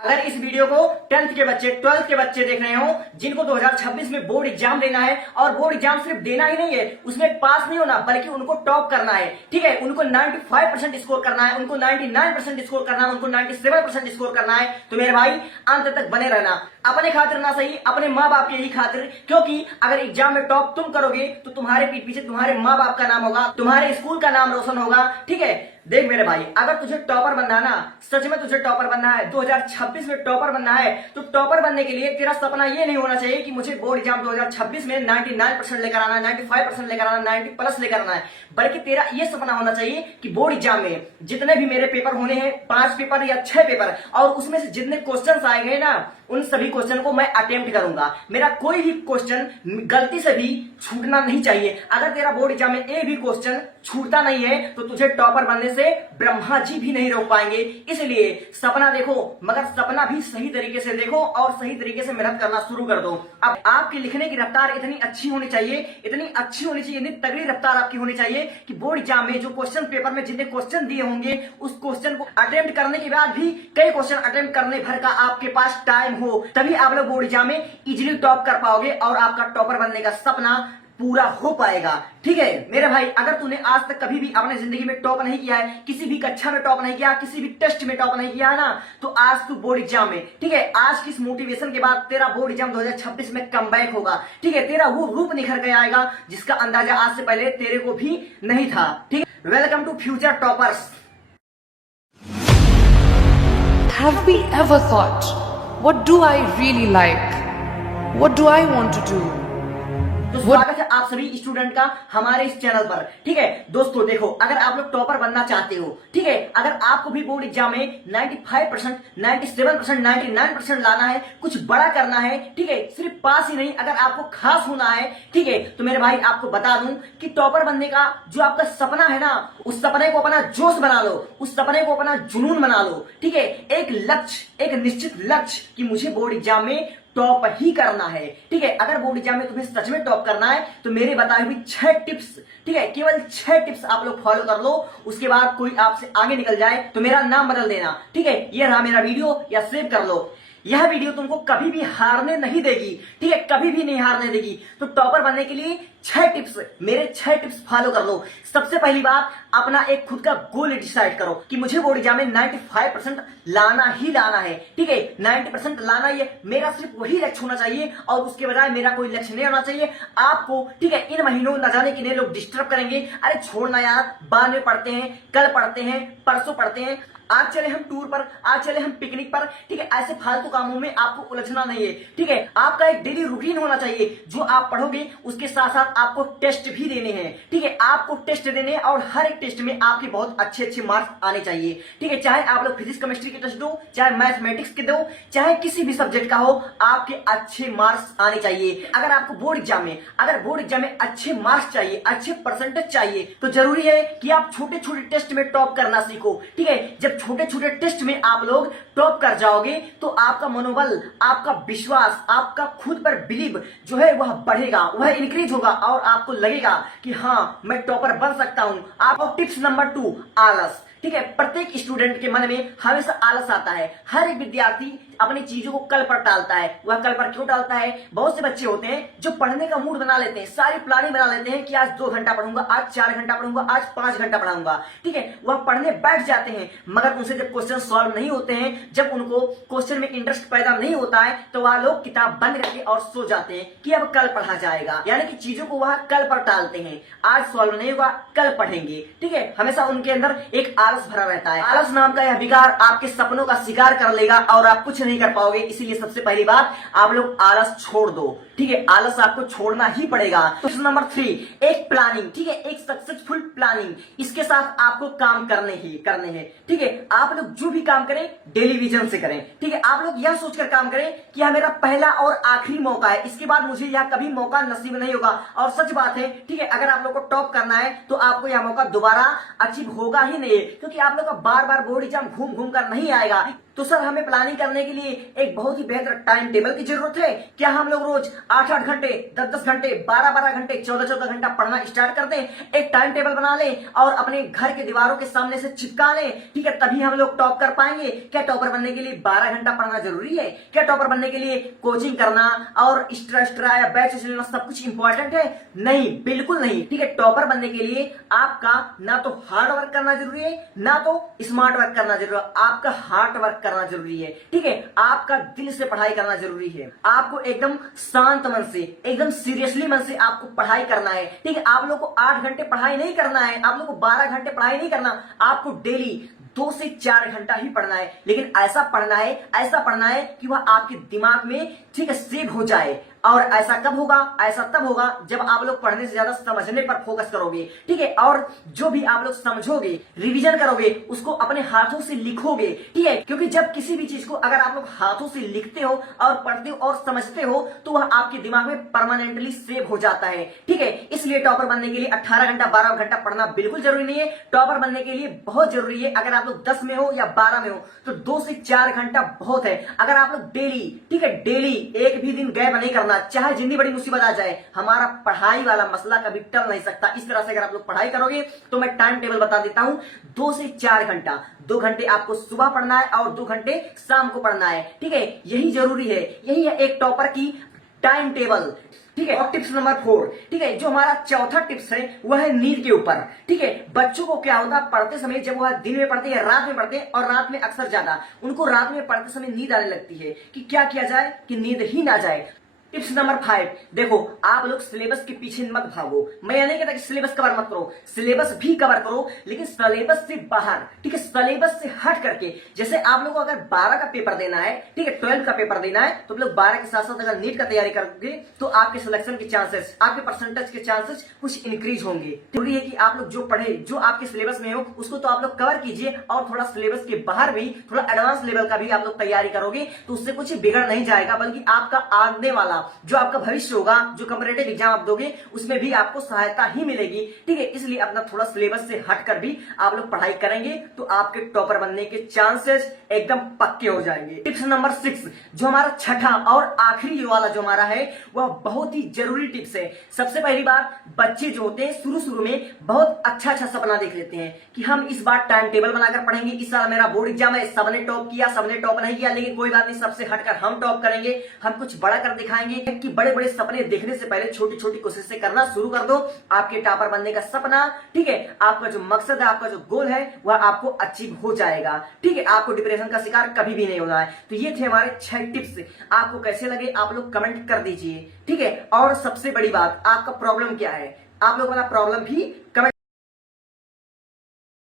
अगर इस वीडियो को 10th के बच्चे 12th के बच्चे देख रहे हो जिनको 2026 में बोर्ड एग्जाम देना है और बोर्ड एग्जाम सिर्फ देना ही नहीं है, उसमें पास नहीं होना बल्कि उनको टॉप करना है। ठीक है, उनको 95% स्कोर करना है, उनको 99% स्कोर करना है, उनको 97% स्कोर करना है। तो मेरे भाई अंत तक बने रहना, अपने खातिर ना सही अपने माँ बाप के ही खातिर, क्योंकि अगर एग्जाम में टॉप तुम करोगे तो तुम्हारे पीठ पीछे तुम्हारे माँ बाप का नाम होगा, तुम्हारे स्कूल का नाम रोशन होगा। ठीक है, देख मेरे भाई, अगर तुझे टॉपर बनना है ना, सच में तुझे टॉपर बनना है, 2026 में टॉपर बनना है, तो टॉपर बनने के लिए तेरा सपना ये नहीं होना चाहिए कि मुझे बोर्ड एग्जाम 2026 में 99% लेकर आना है, 95% लेकर आना, 90 प्लस लेकर आना है, बल्कि तेरा ये सपना होना चाहिए कि बोर्ड एग्जाम में जितने भी मेरे पेपर होने हैं, 5 पेपर या 6 पेपर, और उसमें से जितने क्वेश्चन आए गए ना, उन सभी क्वेश्चन को मैं अटेम्प्ट करूंगा। मेरा कोई भी क्वेश्चन गलती से भी छूटना नहीं चाहिए। अगर तेरा बोर्ड एग्जाम में एक भी क्वेश्चन छूटता नहीं है तो तुझे टॉपर बनने से ब्रह्मा जी भी नहीं रोक पाएंगे। इसलिए सपना देखो, मगर सपना भी सही तरीके से देखो और सही तरीके से मेहनत करना शुरू कर दो। अब आपकी लिखने की रफ्तार इतनी अच्छी होनी चाहिए, इतनी अच्छी होनी चाहिए, इतनी तगड़ी रफ्तार आपकी होनी चाहिए कि बोर्ड एग्जाम में जो क्वेश्चन पेपर में जितने क्वेश्चन दिए होंगे उस क्वेश्चन को अटेम्प्ट करने के बाद भी कई क्वेश्चन अटेम्प्ट करने भर का आपके पास टाइम हो, तभी आप लोग बोर्ड एग्जाम में इजीली टॉप कर पाओगे और आपका टॉपर बनने का सपना पूरा हो पाएगा। ठीक है मेरे भाई, अगर तूने आज तक कभी भी अपने जिंदगी में टॉप नहीं किया है, किसी भी कक्षा में टॉप नहीं किया, किसी भी टेस्ट में टॉप नहीं किया है ना, तो आज तू बोर्ड एग्जाम में, ठीक है, आज की इस मोटिवेशन के बाद तेरा बोर्ड एग्जाम 2026 में कमबैक होगा। ठीक है, तेरा वो रूप निखर के आएगा जिसका अंदाजा आज से पहले तेरे को भी नहीं था। ठीक है, welcome to future toppers. Have we ever thought, what do I really like? What do I want to do? तो स्वागत है आप सभी स्टूडेंट का हमारे इस चैनल पर। ठीक है दोस्तों, देखो, अगर आप लोग टॉपर बनना चाहते हो, ठीक है, अगर आपको भी बोर्ड एग्जाम में 95%, 97%, 99% लाना है, कुछ बड़ा करना है, ठीक है, सिर्फ पास ही नहीं, अगर आपको खास होना है, ठीक है, तो मेरे भाई आपको बता दूं कि टॉपर बनने का जो आपका सपना है ना, उस सपने को अपना जोश बना लो, उस सपने को अपना जुनून बना लो। ठीक है, एक लक्ष्य, एक निश्चित लक्ष्य कि मुझे बोर्ड एग्जाम में टॉप ही करना है। ठीक है, अगर बोर्ड एग्जाम में तुम्हें सच में टॉप करना है तो मेरे बताए हुए 6 टिप्स, ठीक है, केवल 6 टिप्स आप लोग फॉलो कर लो, उसके बाद कोई आपसे आगे निकल जाए तो मेरा नाम बदल देना। ठीक है, ये रहा मेरा वीडियो, या सेव कर लो। यह वीडियो तुमको कभी भी हारने नहीं देगी, ठीक है, कभी भी नहीं हारने देगी। तो टॉपर बनने के लिए 6 टिप्स, मेरे 6 टिप्स फॉलो कर लो। सबसे पहली बात, अपना एक खुद का गोल डिसाइड करो कि मुझे बोर्ड एग्जाम में 95% लाना ही लाना है। ठीक है, 90% लाना ही है, मेरा सिर्फ वही लक्ष्य होना चाहिए और उसके बजाय मेरा कोई लक्ष्य नहीं होना चाहिए आपको। ठीक है, इन महीनों न जाने कितने लोग डिस्टर्ब करेंगे, अरे छोड़ना यार, बाद में पढ़ते हैं, कल पढ़ते हैं, परसों पढ़ते हैं, आज चले हम टूर पर, आज चले हम पिकनिक पर। ठीक है, ऐसे फालतू कामों में आपको उलझना नहीं है। ठीक है, आपका एक डेली रूटीन होना चाहिए, जो आप पढ़ोगे उसके साथ साथ आपको टेस्ट भी देने हैं। ठीक है, आपको टेस्ट देने हैं और हर एक टेस्ट में आपके बहुत अच्छे अच्छे मार्क्स आने चाहिए। ठीक है, चाहे आप लोग फिजिक्स केमिस्ट्री के टेस्ट दो, चाहे मैथमेटिक्स के दो, चाहे किसी भी सब्जेक्ट का हो, आपके अच्छे मार्क्स आने चाहिए। अगर आपको बोर्ड एग्जाम में, अगर बोर्ड एग्जाम में अच्छे मार्क्स चाहिए, अच्छे परसेंटेज चाहिए, तो जरूरी है कि आप छोटे छोटे टेस्ट में टॉप करना सीखो। ठीक है, जब छोटे छोटे टेस्ट में आप लोग टॉप कर जाओगे तो आपका मनोबल, आपका विश्वास, आपका खुद पर बिलीव जो है वह बढ़ेगा, वह इंक्रीज होगा और आपको लगेगा कि हाँ मैं टॉपर बन सकता हूं। आपको टिप्स नंबर 2, आलस। ठीक है, प्रत्येक स्टूडेंट के मन में हमेशा आलस आता है। हर एक विद्यार्थी अपनी चीजों को कल पर टालता है। वह कल पर क्यों टालता है? बहुत से बच्चे होते हैं जो पढ़ने का मूड बना लेते हैं, सारी प्लानिंग बना लेते हैं कि आज 2 घंटा पढ़ूंगा, आज 4 घंटा पढ़ूंगा, आज 5 घंटा पढ़ाऊंगा। ठीक है, वह पढ़ने बैठ जाते हैं, मगर उनसे जब क्वेश्चन सॉल्व नहीं होते हैं, जब उनको क्वेश्चन में इंटरेस्ट पैदा नहीं होता है, तो वह लोग किताब बंद करके और सो जाते हैं कि अब कल पढ़ा जाएगा। यानी कि चीजों को वह कल पर टालते हैं, आज सॉल्व नहीं होगा, कल पढ़ेंगे। ठीक है, हमेशा उनके अंदर एक आलस भरा रहता है। आलस नाम का यह विकार आपके सपनों का शिकार कर लेगा और आप कुछ नहीं कर पाओगे। इसीलिए सबसे पहली बात, आप लोग आलस छोड़ दो। ठीक है, आलस आपको छोड़ना ही पड़ेगा। तो नंबर 3, एक प्लानिंग। ठीक है, एक सक्सेसफुल प्लानिंग, इसके साथ आपको काम करने हैं। ठीक है, आप लोग जो भी काम करें डेली विजन से करें। ठीक है, आप लोग यह सोचकर काम करें कि यह मेरा पहला और आखिरी मौका है, इसके बाद मुझे यह कभी मौका नसीब नहीं होगा। और सच बात है, ठीक है, अगर आप लोग को टॉप करना है तो आपको यह मौका दोबारा अचीव होगा ही नहीं, क्योंकि आप लोग का बार बार बोर्ड एग्जाम घूम घूम कर नहीं आएगा। तो सर हमें प्लानिंग करने के लिए एक बहुत ही बेहतर टाइम टेबल की जरूरत है। क्या हम लोग रोज 8-8 घंटे, 10-10 घंटे, 12-12 घंटे, 14-14 घंटा पढ़ना स्टार्ट कर दें, एक टाइम टेबल बना लें और अपने घर के दीवारों के सामने से चिपका लें, ठीक है, तभी हम लोग टॉप कर पाएंगे। क्या टॉपर बनने के लिए 12 घंटा पढ़ना जरूरी है? क्या टॉपर बनने के लिए कोचिंग करना और एक्स्ट्रा या बैच लेना सब कुछ इंपॉर्टेंट है? नहीं, बिल्कुल नहीं। ठीक है, टॉपर बनने के लिए आपका ना तो हार्ड वर्क करना जरूरी है, ना तो स्मार्ट वर्क करना जरूरी है, आपका हार्ड वर्क करना जरूरी है। ठीक है, आपका दिल से पढ़ाई करना जरूरी है। आपको एकदम शांत मन से, एकदम सीरियसली मन से आपको पढ़ाई करना है। ठीक है, आप लोग को 8 घंटे पढ़ाई नहीं करना है, आप लोग को 12 घंटे पढ़ाई नहीं करना, आपको डेली 2 से 4 घंटा ही पढ़ना है। लेकिन ऐसा पढ़ना है कि वह आपके दिमाग में, ठीक है, सेव हो जाए। और ऐसा कब होगा? ऐसा तब होगा जब आप लोग पढ़ने से ज्यादा समझने पर फोकस करोगे। ठीक है, और जो भी आप लोग समझोगे, रिवीजन करोगे, उसको अपने हाथों से लिखोगे। ठीक है, क्योंकि जब किसी भी चीज को अगर आप लोग हाथों से लिखते हो और पढ़ते हो और समझते हो तो वह आपके दिमाग में परमानेंटली सेव हो जाता है। ठीक है, इसलिए टॉपर बनने के लिए 18 घंटा 12 घंटा पढ़ना बिल्कुल जरूरी नहीं है। टॉपर बनने के लिए बहुत जरूरी है, अगर आप लोग 10 में हो या 12 में हो तो 2 से 4 घंटा बहुत है। अगर आप लोग डेली, ठीक है, डेली एक भी दिन गैप नहीं करना, चाहे जितनी बड़ी मुसीबत आ जाए, हमारा पढ़ाई वाला मसला कभी टल नहीं सकता। इस तरह से अगर आप लोग पढ़ाई करोगे तो मैं टाइम टेबल बता देता हूं, 2 से 4 घंटा, 2 घंटे आपको सुबह पढ़ना है और 2 घंटे शाम को पढ़ना है। ठीक है, यही जरूरी है, यही है एक टॉपर की टाइम टेबल। ठीक है, और टिप्स नंबर 4, ठीक है, जो हमारा चौथा टिप्स है वह है नींद के ऊपर। ठीक है, बच्चों को क्या होता है, पढ़ते समय जब वह दिन में पढ़ते हैं, रात में पढ़ते हैं, और रात में अक्सर ज्यादा उनको रात में पढ़ते समय नींद आने लगती है कि क्या किया जाए कि नींद ही ना जाए। टिप्स नंबर 5, देखो आप लोग सिलेबस के पीछे मत भागो। मैं ये नहीं कहता कि सिलेबस कवर मत करो, सिलेबस भी कवर करो, लेकिन सिलेबस से बाहर, ठीक है, सिलेबस से हट करके। जैसे आप लोगों को अगर 12 का पेपर देना है, ठीक है, 12 का पेपर देना है, तो आप लोग 12 के साथ साथ अगर नीट का तैयारी करोगे तो आपके सिलेक्शन के चांसेस, आपके परसेंटेज के चांसेस कुछ इंक्रीज होंगे। जरूरी है कि आप लोग जो पढ़े, जो आपके सिलेबस में हो, उसको तो आप लोग कवर कीजिए, और थोड़ा सिलेबस के बाहर भी, थोड़ा एडवांस लेवल का भी आप लोग तैयारी करोगे तो उससे कुछ बिगड़ नहीं जाएगा, बल्कि आपका आगे वाला जो आपका भविष्य होगा, जो कॉम्पिटिटिव एग्जाम आप दोगे, उसमें भी आपको सहायता ही मिलेगी। ठीक है, इसलिए अपना थोड़ा सिलेबस से हटकर भी आप लोग पढ़ाई करेंगे तो आपके टॉपर बनने के चांसेस एकदम पक्के हो जाएंगे। टिप्स नंबर 6, जो हमारा छठा और आखिरी वाला जो हमारा है, वह बहुत ही जरूरी टिप्स है। सबसे पहली बात, बच्चे जो होते हैं शुरू में बहुत अच्छा सपना देख लेते हैं कि हम इस बार टाइम टेबल बनाकर पढ़ेंगे, इस साल मेरा बोर्ड एग्जाम है, सबने टॉप किया, सबने टॉप नहीं किया, लेकिन कोई बात नहीं, सबसे हटकर हम टॉप करेंगे, हम कुछ बड़ा कर दिखाएंगे। कि बड़े बड़े सपने देखने से पहले छोटी छोटी कोशिशें करना शुरू कर दो। आपके टॉपर बनने का सपना, ठीक है, आपका जो मकसद है, आपका जो गोल है, वह आपको अचीव हो जाएगा। ठीक है, आपको डिप्रेशन का शिकार कभी भी नहीं होना है। तो ये थे हमारे 6 टिप्स। आपको कैसे लगे आप लोग कमेंट कर दीजिए। ठीक है, और सबसे बड़ी बात, आपका प्रॉब्लम क्या है, आप लोग अपना प्रॉब्लम भी कमेंट